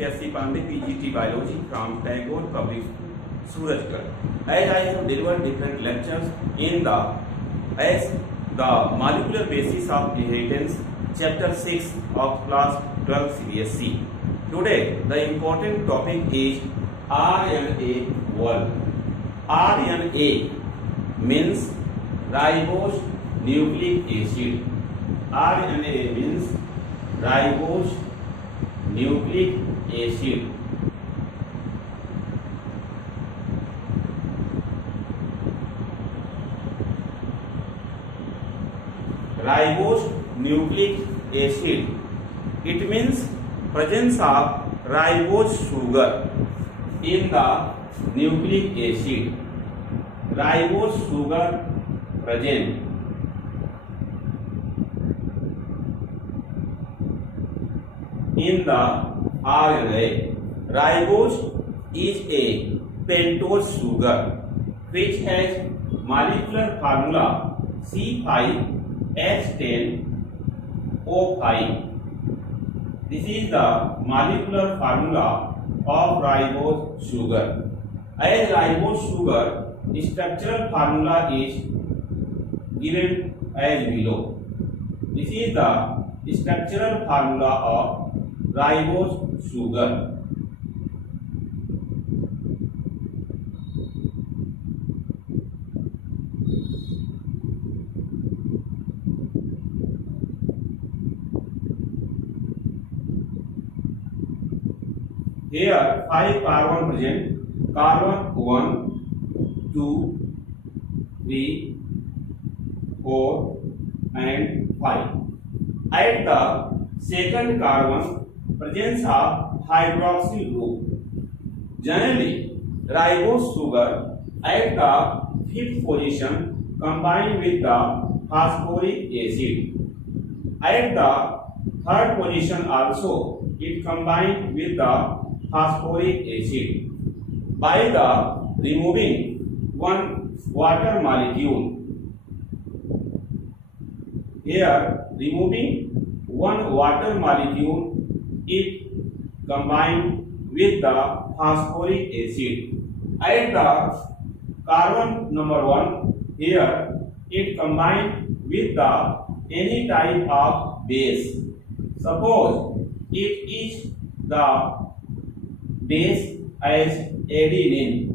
KSC Pandey, PGT Biology from Tagore Public Surajgarh. As I have delivered different lectures in the molecular basis of inheritance, chapter 6 of class 12 CBSE. Today the important topic is RNA wall. RNA means ribose nucleic acid. RNA means ribose nucleic acid. Ribose nucleic acid. It means presence of ribose sugar in the nucleic acid. Ribose sugar present in the RNA. Ribose is a pentose sugar which has molecular formula C5H10O5. This is the molecular formula of ribose sugar. As ribose sugar, structural formula is given as below. This is the structural formula of ribose sugar. Here 5 carbon present. Carbon 1, 2, 3, 4 and 5. At the second carbon, presence of hydroxyl group. Generally, ribose sugar at the fifth position combined with the phosphoric acid. At the third position also, it combined with the phosphoric acid. By the removing one water molecule. Here, removing one water molecule, it combined with the phosphoric acid. At the carbon number 1, here it combined with the any type of base. Suppose it is the base as adenine.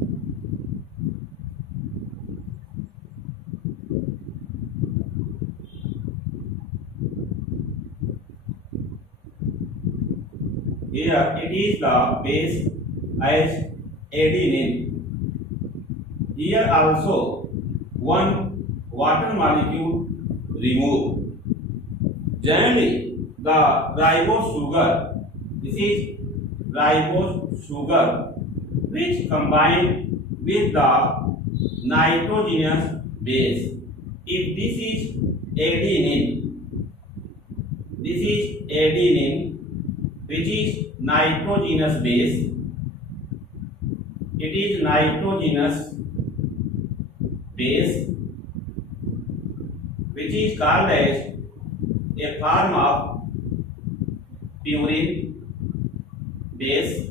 Here it is the base as adenine. Here also one water molecule removed. Generally the ribose sugar, this is ribose sugar which combined with the nitrogenous base. If this is adenine which is nitrogenous base, it is nitrogenous base which is called as a form of purine base.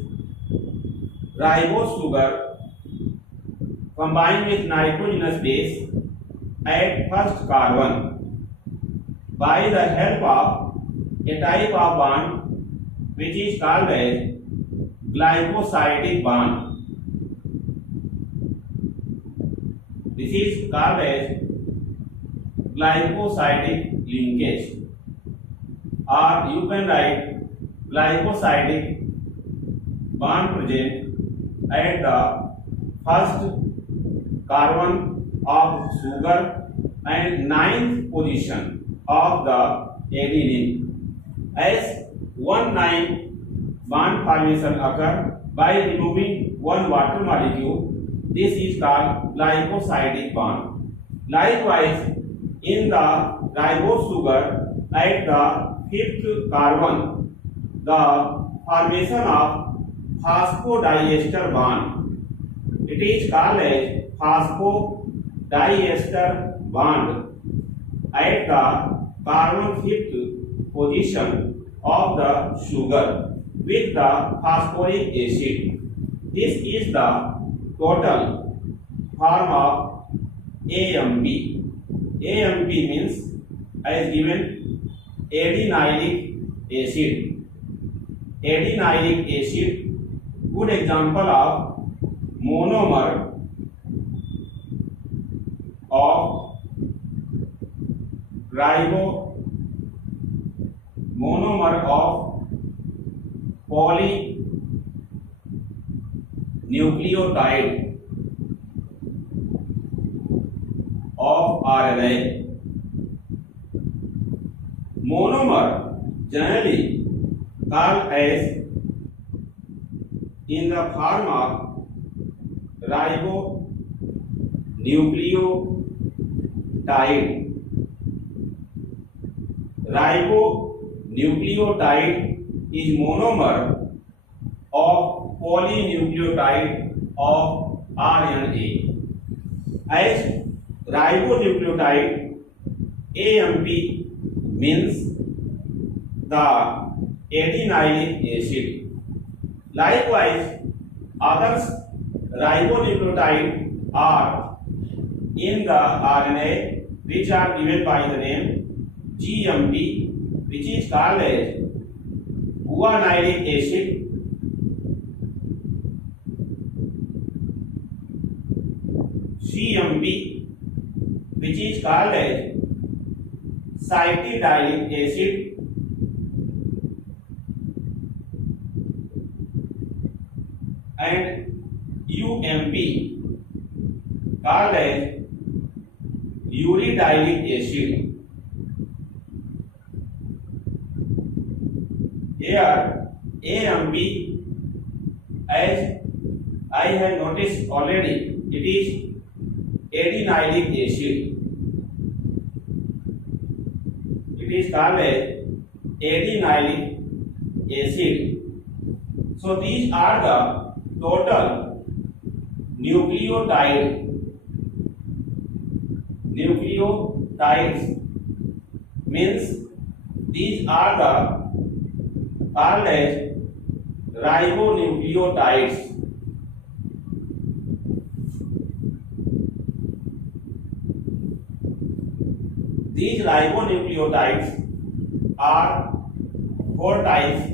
Ribose sugar combined with nitrogenous base at first carbon by the help of a type of bond which is called as glycosidic bond. This is called as glycosidic linkage, or you can write glycosidic bond present at the first carbon of sugar and ninth position of the adenine. As 1,9 bond formation occur by removing one water molecule, this is called glycosidic bond. Likewise, in the ribose sugar at the fifth carbon, the formation of phosphodiester bond. It is called as phosphodiester bond at the carbon fifth position of the sugar. with the phosphoric acid. This is the total form of AMP. AMP means as given adenylate acid. Adenylate acid, good example of monomer of monomer of polynucleotide of RNA. Monomer generally called as in the form of ribonucleotide. Ribonucleotide is monomer of polynucleotide of RNA. As ribonucleotide, AMP means the adenylate acid. Likewise, other ribonucleotide are in the RNA which are given by the name GMP, which is called as guanylyc acid, CMP, which is called as cytidyllic acid, and UMP called as uridylic acid. Here AMP, as I have noticed already, it is adenylate acid. It is called as adenylate acid. So these are the total nucleotides means these are the called as ribonucleotides. These ribonucleotides are 4 types,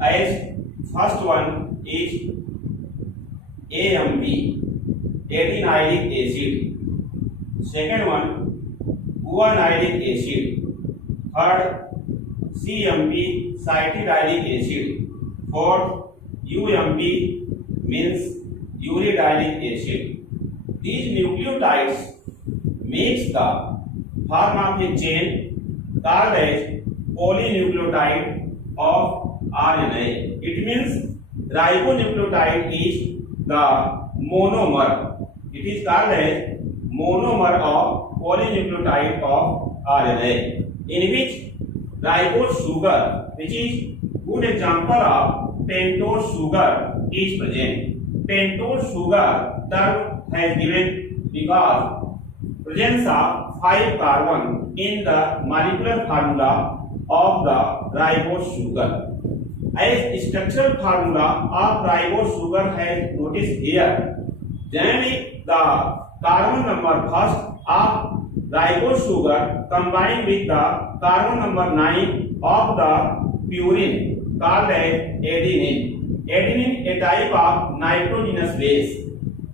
as first one is AMP, adenylate acid. Second one, guanylyc acid. Third, CMP, cytidyllic acid. Fourth, UMP means uridylic acid. These nucleotides makes the form of a chain called as polynucleotide of RNA. It means ribonucleotide is the monomer. It is called as monomer of polynucleotide of RNA, in which ribose sugar, which is good example of pentose sugar, is present. Pentose sugar term has given because presence of 5 carbon in the molecular formula of the ribose sugar. As structural formula of ribose sugar has noticed here, generally the carbon number first of ribose sugar combined with the carbon number 9 of the purine called as adenine. Adenine, a type of nitrogenous base.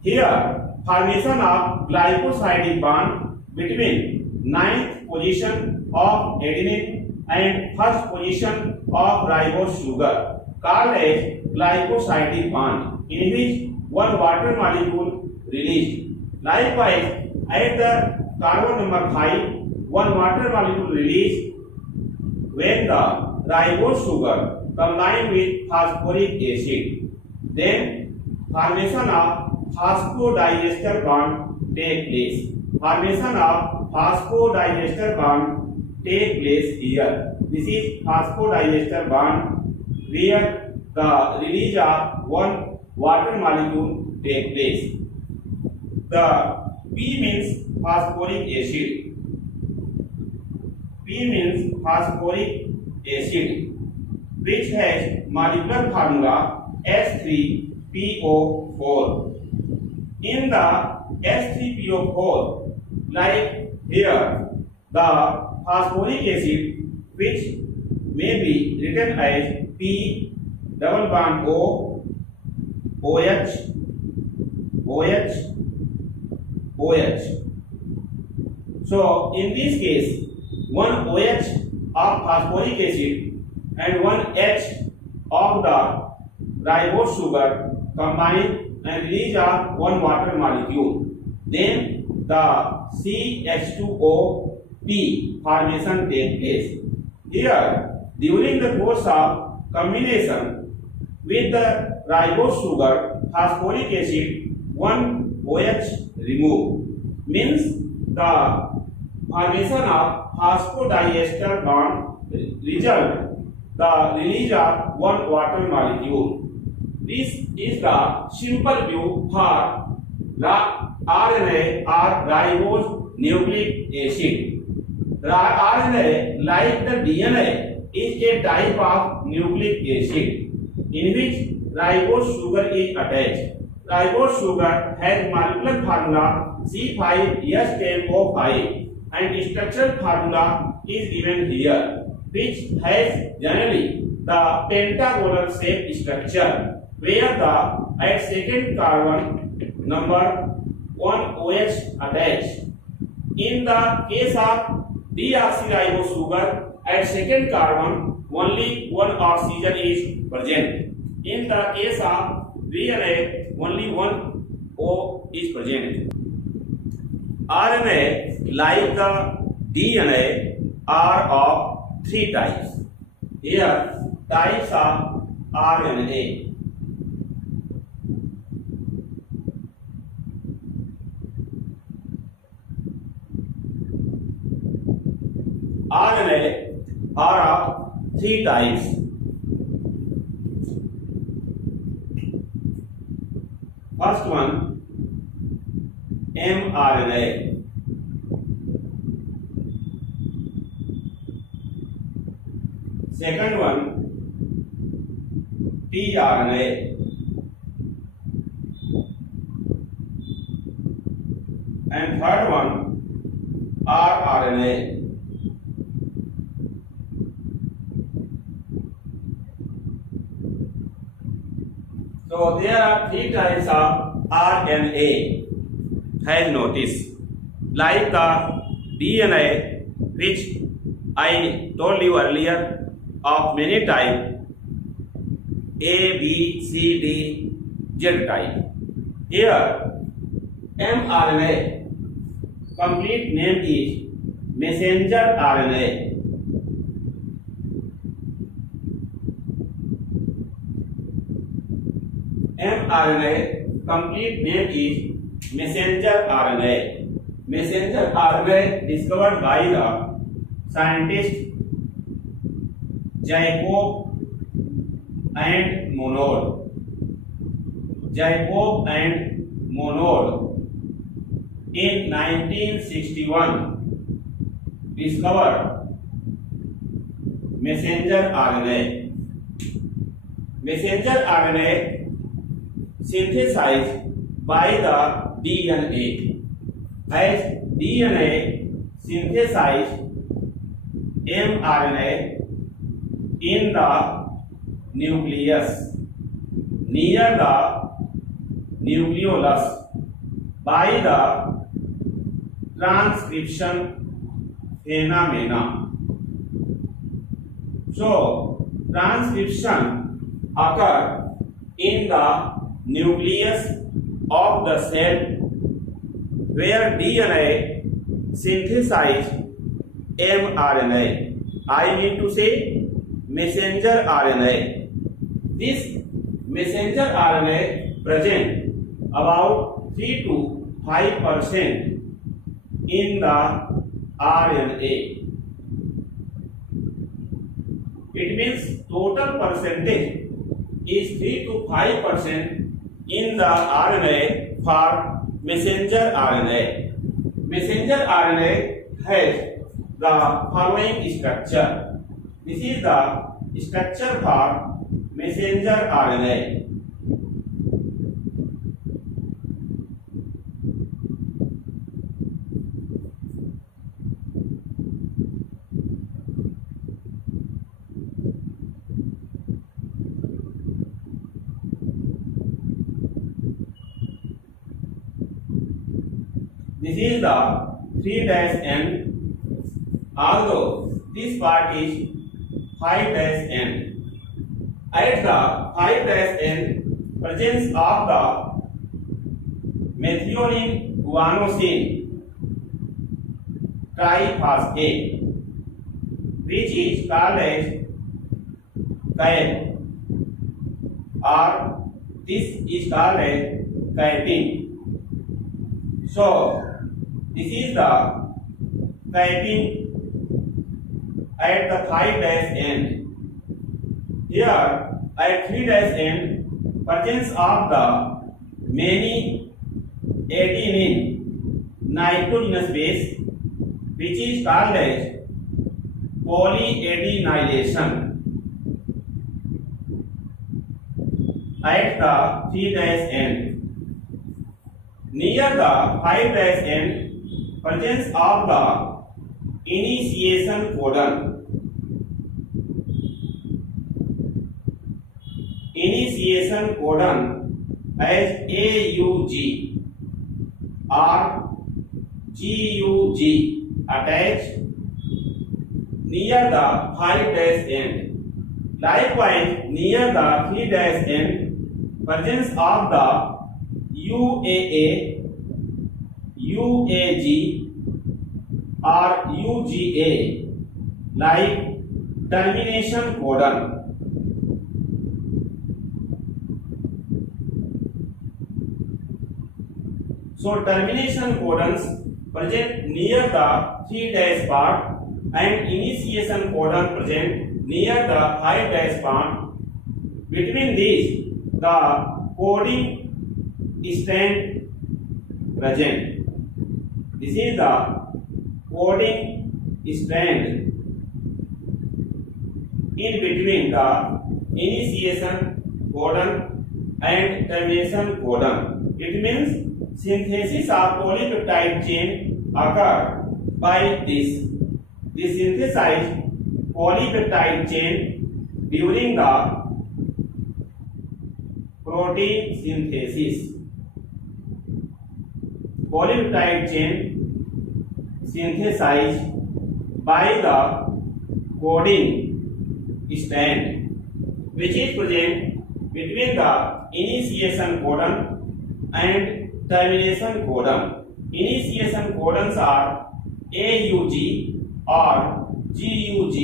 Here, formation of glycosidic bond between 9th position of adenine and first position of ribose sugar called as glycosidic bond, in which one water molecule released. Likewise, at the carbon number 5, one water molecule released when the ribose sugar combined with phosphoric acid. Then formation of phosphodiester bond take place. Formation of phosphodiester bond take place here. This is phosphodiester bond where the release of one water molecule take place. The P means phosphoric acid. P means phosphoric acid. which has molecular formula H3PO4. In the H3PO4, like here, the phosphoric acid, which may be written as P double bond O, OH, OH, OH. So in this case, one OH of phosphoric acid and one H of the ribose sugar combine and release of one water molecule. Then the CH2OP formation takes place. Here, during the course of combination with the ribose sugar, phosphoric acid, one OH removed, means the formation of phosphodiester bond result the release of one water molecule. This is the simple view for RNA or ribose nucleic acid. The RNA, like the DNA, is a type of nucleic acid in which ribose sugar is attached. Ribose sugar has molecular formula C5H10O5 and structural formula is given here, which has generally the pentagonal shape structure, where the at second carbon number one OH attached. In the case of deoxyribose sugar, at second carbon only one oxygen is present. In the case of DNA, only one O is present. RNA, like the DNA, are of three types. Here, types of RNA. RNA are of three types. First one, mRNA. Second one, tRNA. And third one, rRNA. So there are three types of RNA. Has noticed, like the DNA, which I told you earlier, of many types, A, B, C, D, Z type. Here, mRNA, complete name is messenger RNA. mRNA, complete name is messenger RNA. Messenger RNA discovered by the scientist Jacob and Monod. Jacob and Monod in 1961 discovered messenger RNA. Messenger RNA synthesized by the DNA. As DNA synthesized mRNA in the nucleus near the nucleolus by the transcription phenomena. So, transcription occurs in the nucleus of the cell where DNA synthesized mRNA. I need to say messenger RNA. This messenger RNA present about 3 to 5% in the RNA. It means total percentage is 3 to 5% in the RNA for messenger RNA. Messenger RNA has the following structure. This is the structure for messenger RNA. This is the 3-N, although this part is 5-N. At the 5-N presence of the methionine guanosine triphosphate, which is called as CAP, or this is called as capping. So this is the capping at the 5-N. Here at 3-N presence of the many adenine nitrogenous base, which is called as polyadenylation. At the 3-N, near the 5-N presence of the initiation codon. Initiation codon as AUG or GUG attached near the 5-N. Likewise, near the 3-N presence of the UAA, UAG or UGA like termination codon. So termination codons present near the 3' part and initiation codon present near the 5' part. Between these, the coding strand present. This is the coding strand in between the initiation codon and termination codon. It means synthesis of polypeptide chain occur by this. The synthesized polypeptide chain during the protein synthesis. Polypeptide chain synthesized by the coding strand, which is present between the initiation codon and termination codon. Initiation codons are AUG or GUG.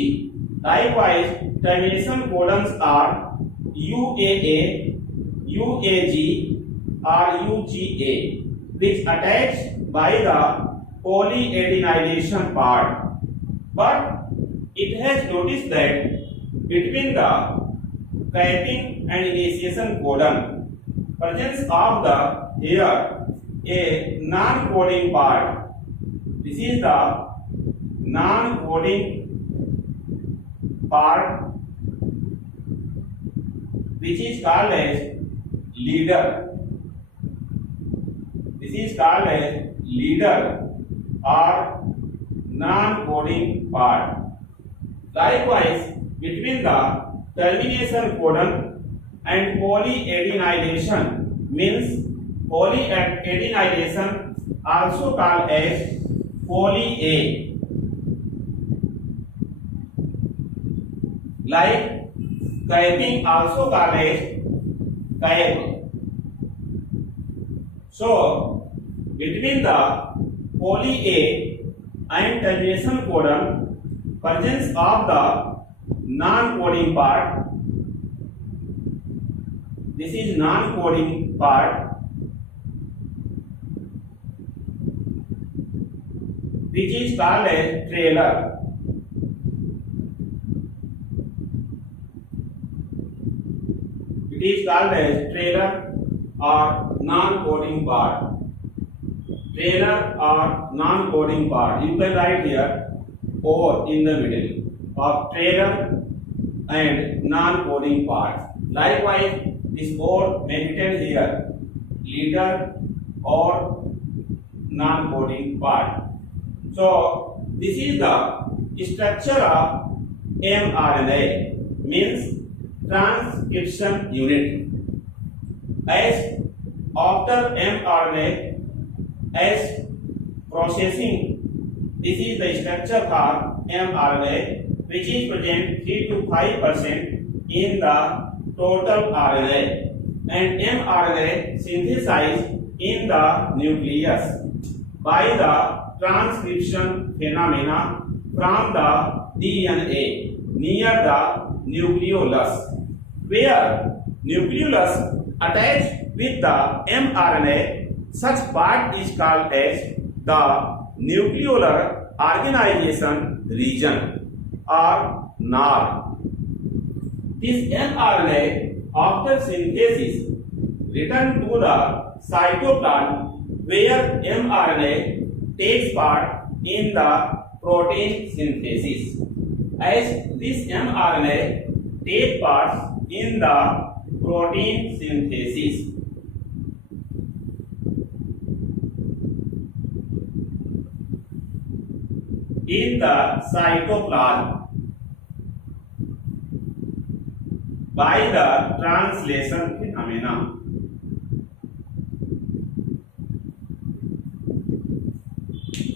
Likewise, termination codons are UAA, UAG or UGA, which attached by the polyadenylation part. But it has noticed that between the capping and initiation codon presence of the here a non-coding part. This is the non-coding part, which is called as leader. This is called as leader or non-coding part. Likewise, between the termination codon and polyadenylation means polyadenylation, also called as poly-A. Like capping, also called as cap. So between the poly-A and termination codon presence of the non-coding part. This is non-coding part, which is called as trailer. It is called as trailer or non-coding part. Trailer or non-coding part. You can write here O in the middle of trailer and non-coding parts. Likewise, this code may be written here, leader or non-coding part. So this is the structure of mRNA, means transcription unit. As after mRNA, as processing, this is the structure for mRNA, which is present 3 to 5% in the total RNA, and mRNA synthesized in the nucleus by the transcription phenomena from the DNA near the nucleolus, where nucleolus attached with the mRNA. Such part is called as the nucleolar organization region or NOR. This mRNA after synthesis return to the cytoplasm, where mRNA takes part in the protein synthesis. As this mRNA takes part in the protein synthesis, in the cytoplasm by the translation phenomena.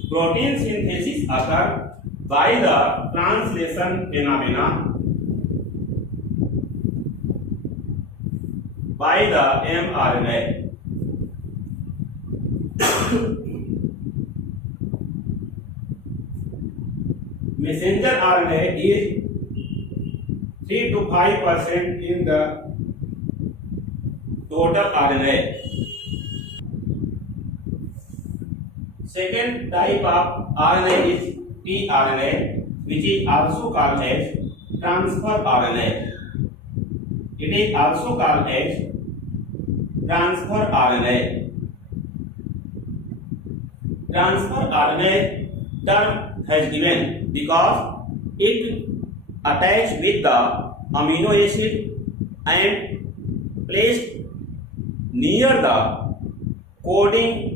Protein synthesis occurs by the translation phenomena by the mRNA. Messenger RNA is 3 to 5% in the total RNA. Second type of RNA is tRNA, which is also called as transfer RNA. It is also called as transfer RNA. Transfer RNA term has given because it attached with the amino acid and placed near the coding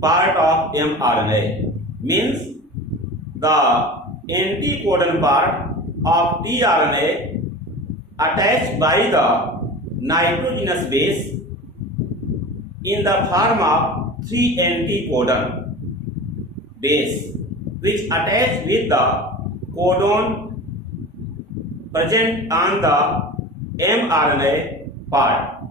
part of mRNA, means the anticodon part of tRNA attached by the nitrogenous base in the form of 3 anticodon base, which attach with the codon present on the mRNA part.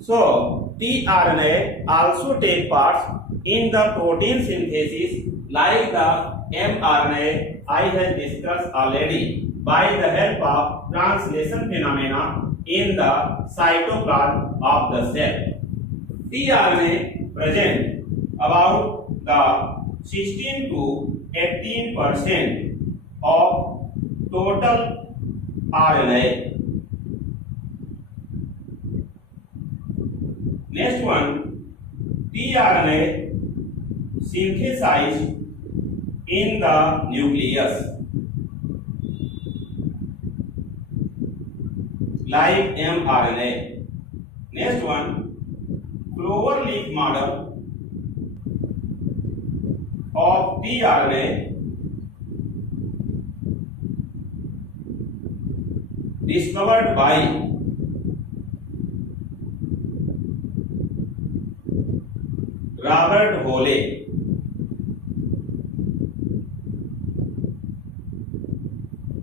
So tRNA also take part in the protein synthesis like the mRNA I have discussed already, by the help of translation phenomena in the cytoplasm of the cell. tRNA present about the 16 to 18% of total RNA. Next one, tRNA synthesized in the nucleus like mRNA. Next one, clover leaf model of tRNA discovered by Robert Hole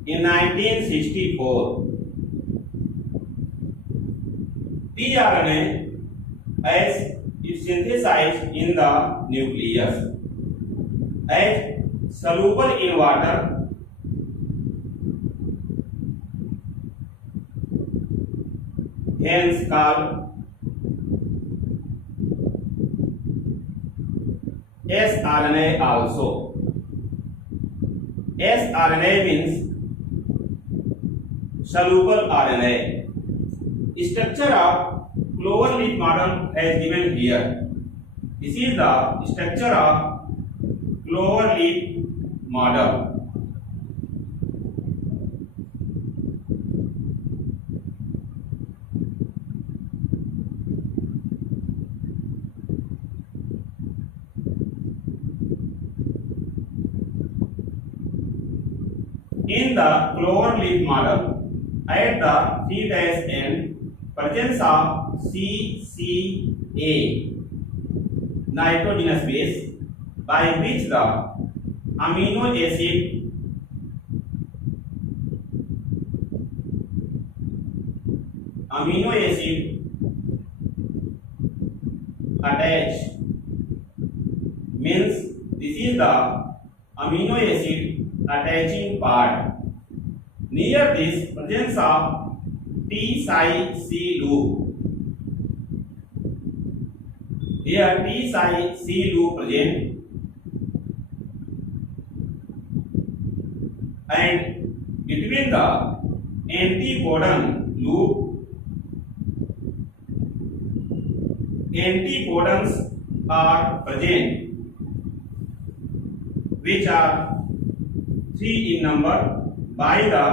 in 1964. tRNA as is synthesized in the nucleus as soluble in water, hence called sRNA also. sRNA means soluble RNA. Structure of clover leaf model as given here. This is the structure of clover leaf model. In the clover leaf model, at the 3' end, presence of CCA nitrogenous base by which the amino acid attach, means this is the amino acid attaching part. Near this presence of T-C loop. Here T-C loop present and between the anticodon loop, anticodons are present, which are 3 in number, by the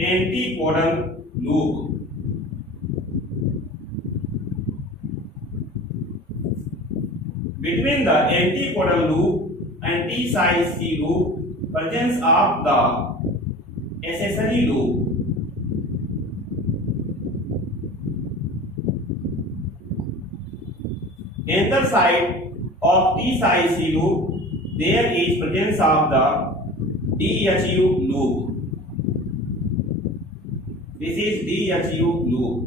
anticodon loop. Between the anticodon loop and T-C loop, presence of the accessory loop. Anther side of T-C loop, there is presence of the DHU loop. This is DHU loop.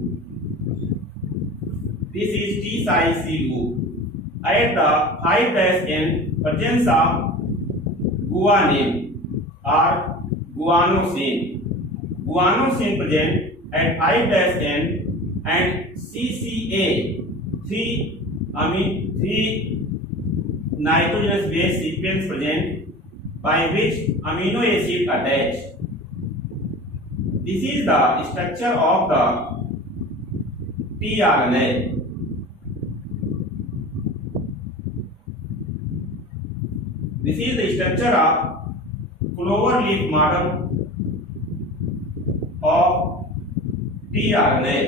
This is T-C loop. At the 5' end, presence of guanine or guanosine. Guanosine present at 5' end and CCA 3 nitrogenous base sequence present by which amino acid attach. This is the structure of the tRNA. This is the structure of clover leaf model of tRNA.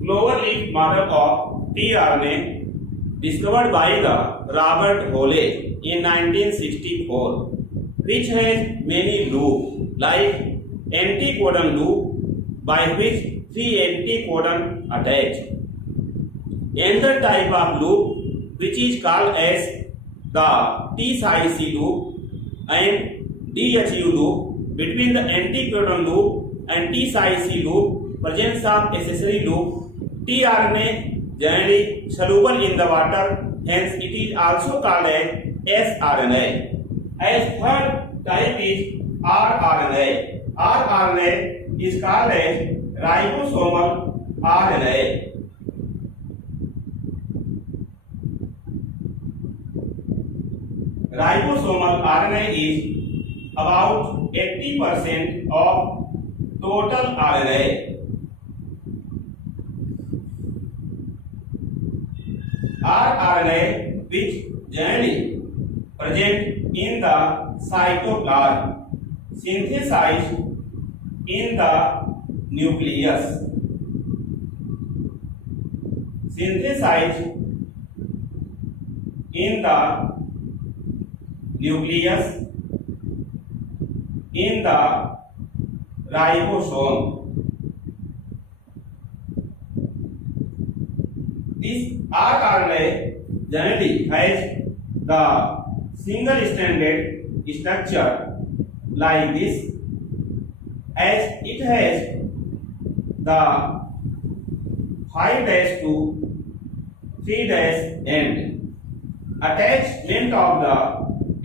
Clover leaf model of tRNA discovered by the Robert Hole in 1964, which has many loops like anticodon loop by which 3 anticodon attach. Another type of loop which is called as the T-C loop and DHU loop. Between the anticodon loop and T-C loop, presence of accessory loop. tRNA generally soluble in the water, hence it is also called as sRNA. As third type is rRNA. rRNA is called as ribosomal RNA. Ribosomal RNA is about 80% of total RNA. rRNA, which generally present in the cytoplasm, synthesized in the nucleus. Synthesized in the nucleus, in the ribosome. This rRNA generally has the single-stranded structure like this, as it has the 5' to 3' end. Attachment of the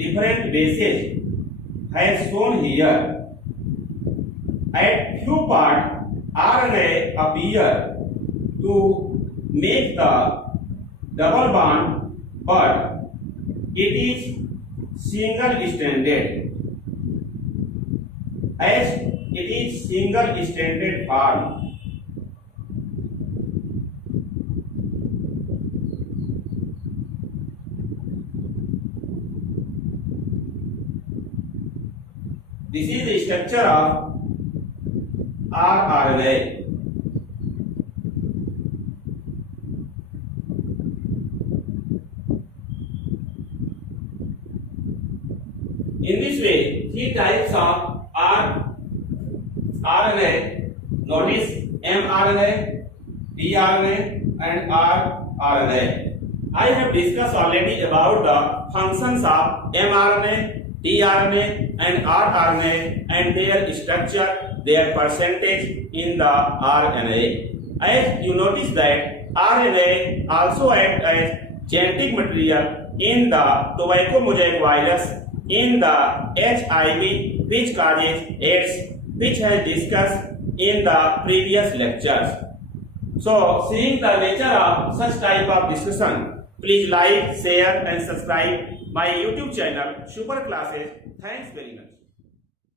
different bases as shown here. At few parts, RNA appear to make the double bond, but it is single-stranded. As it is single-stranded form, this is the structure of rRNA. In this way, three types of RNA, notice mRNA, tRNA and rRNA. I have discussed already about the functions of mRNA, tRNA and rRNA and their structure, their percentage in the RNA. As you notice that RNA also acts as genetic material in the tobacco mosaic virus, in the HIV which causes AIDS, which has discussed in the previous lectures. So, seeing the nature of such type of discussion, please like, share and subscribe my YouTube channel Super Classes. Thanks very much.